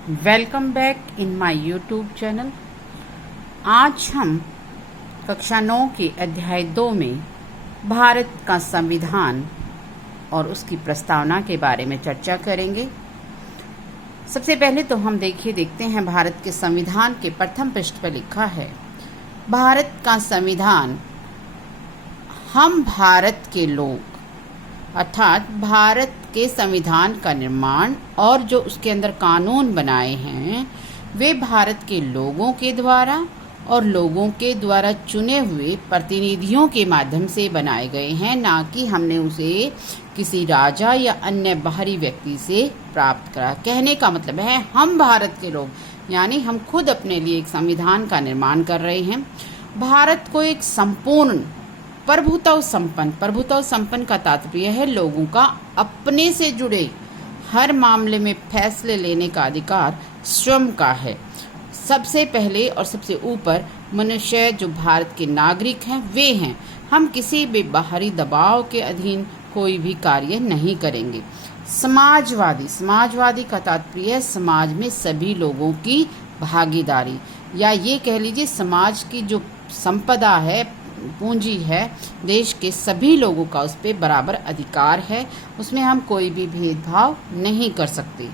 Welcome back in my YouTube channel. आज हम कक्षा 9 के अध्याय 2 में भारत का संविधान और उसकी प्रस्तावना के बारे में चर्चा करेंगे। सबसे पहले तो हम देखते हैं भारत के संविधान के प्रथम पृष्ठ पर लिखा है, भारत का संविधान हम भारत के लोग, अर्थात भारत के संविधान का निर्माण और जो उसके अंदर कानून बनाए हैं वे भारत के लोगों के द्वारा और लोगों के द्वारा चुने हुए प्रतिनिधियों के माध्यम से बनाए गए हैं, ना कि हमने उसे किसी राजा या अन्य बाहरी व्यक्ति से प्राप्त करा। कहने का मतलब है हम भारत के लोग, यानी हम खुद अपने लिए एक संविधान का निर्माण कर रहे हैं। भारत को एक संपूर्ण प्रभुत्व संपन्न का तात्पर्य है लोगों का अपने से जुड़े हर मामले में फैसले लेने का अधिकार स्वयं का है। सबसे पहले और सबसे ऊपर मनुष्य जो भारत के नागरिक हैं वे हैं। हम किसी भी बाहरी दबाव के अधीन कोई भी कार्य नहीं करेंगे। समाजवादी का तात्पर्य है समाज में सभी लोगों की भागीदारी, या ये कह लीजिए समाज की जो संपदा है, पूंजी है, देश के सभी लोगों का उस पर बराबर अधिकार है, उसमें हम कोई भी भेदभाव नहीं कर सकते।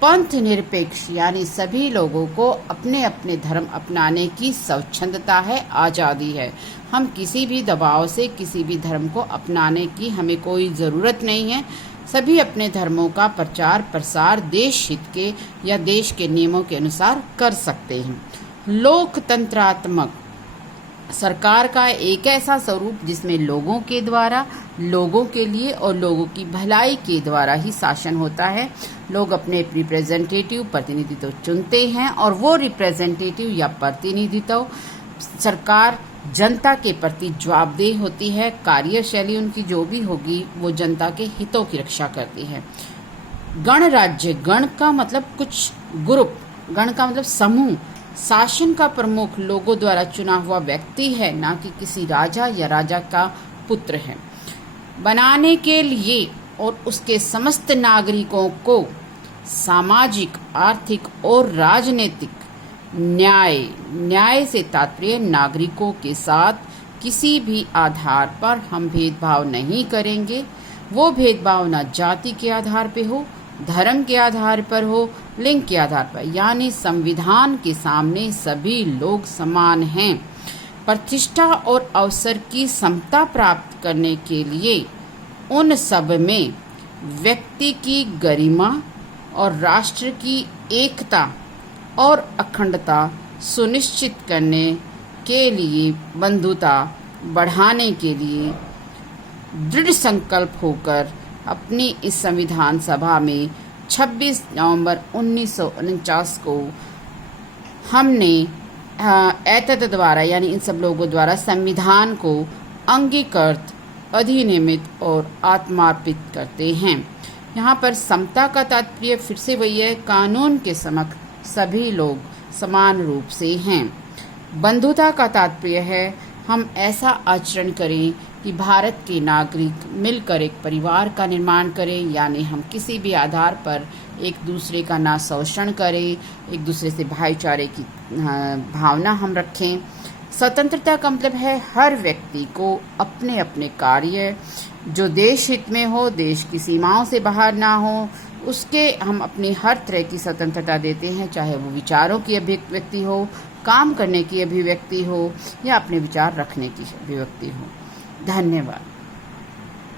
पंथ निरपेक्ष यानी सभी लोगों को अपने अपने धर्म अपनाने की स्वच्छंदता है, आज़ादी है। हम किसी भी दबाव से किसी भी धर्म को अपनाने की हमें कोई ज़रूरत नहीं है। सभी अपने धर्मों का प्रचार प्रसार देश हित के या देश के नियमों के अनुसार कर सकते हैं। लोकतंत्रात्मक सरकार का एक ऐसा स्वरूप जिसमें लोगों के द्वारा, लोगों के लिए और लोगों की भलाई के द्वारा ही शासन होता है। लोग अपने रिप्रेजेंटेटिव प्रतिनिधित्व चुनते हैं और वो रिप्रेजेंटेटिव या प्रतिनिधित्व सरकार जनता के प्रति जवाबदेह होती है। कार्यशैली उनकी जो भी होगी वो जनता के हितों की रक्षा करती है। गणराज्य, गण का मतलब कुछ ग्रुप, गण का मतलब समूह। शासन का प्रमुख लोगों द्वारा चुना हुआ व्यक्ति है, ना कि किसी राजा या राजा का पुत्र है। बनाने के लिए और उसके समस्त नागरिकों को सामाजिक, आर्थिक और राजनीतिक न्याय से तात्पर्य नागरिकों के साथ किसी भी आधार पर हम भेदभाव नहीं करेंगे। वो भेदभाव ना जाति के आधार पे हो, धर्म के आधार पर हो, लिंग के आधार पर, यानी संविधान के सामने सभी लोग समान हैं। प्रतिष्ठा और अवसर की समता प्राप्त करने के लिए उन सब में व्यक्ति की गरिमा और राष्ट्र की एकता और अखंडता सुनिश्चित करने के लिए, बंधुता बढ़ाने के लिए दृढ़ संकल्प होकर अपनी इस संविधान सभा में 26 नवंबर 1949 को हमने ऐतत द्वारा यानी इन सब लोगों द्वारा संविधान को अंगीकृत, अधिनियमित और आत्मार्पित करते हैं। यहाँ पर समता का तात्पर्य फिर से वही है, कानून के समक्ष सभी लोग समान रूप से हैं। बंधुता का तात्पर्य है हम ऐसा आचरण करें कि भारत के नागरिक मिलकर एक परिवार का निर्माण करें, यानी हम किसी भी आधार पर एक दूसरे का ना शोषण करें, एक दूसरे से भाईचारे की भावना हम रखें। स्वतंत्रता का मतलब है हर व्यक्ति को अपने अपने कार्य जो देश हित में हो, देश की सीमाओं से बाहर ना हो, उसके हम अपनी हर तरह की स्वतंत्रता देते हैं, चाहे वो विचारों की अभिव्यक्ति हो, काम करने की अभिव्यक्ति हो या अपने विचार रखने की अभिव्यक्ति हो। धन्यवाद।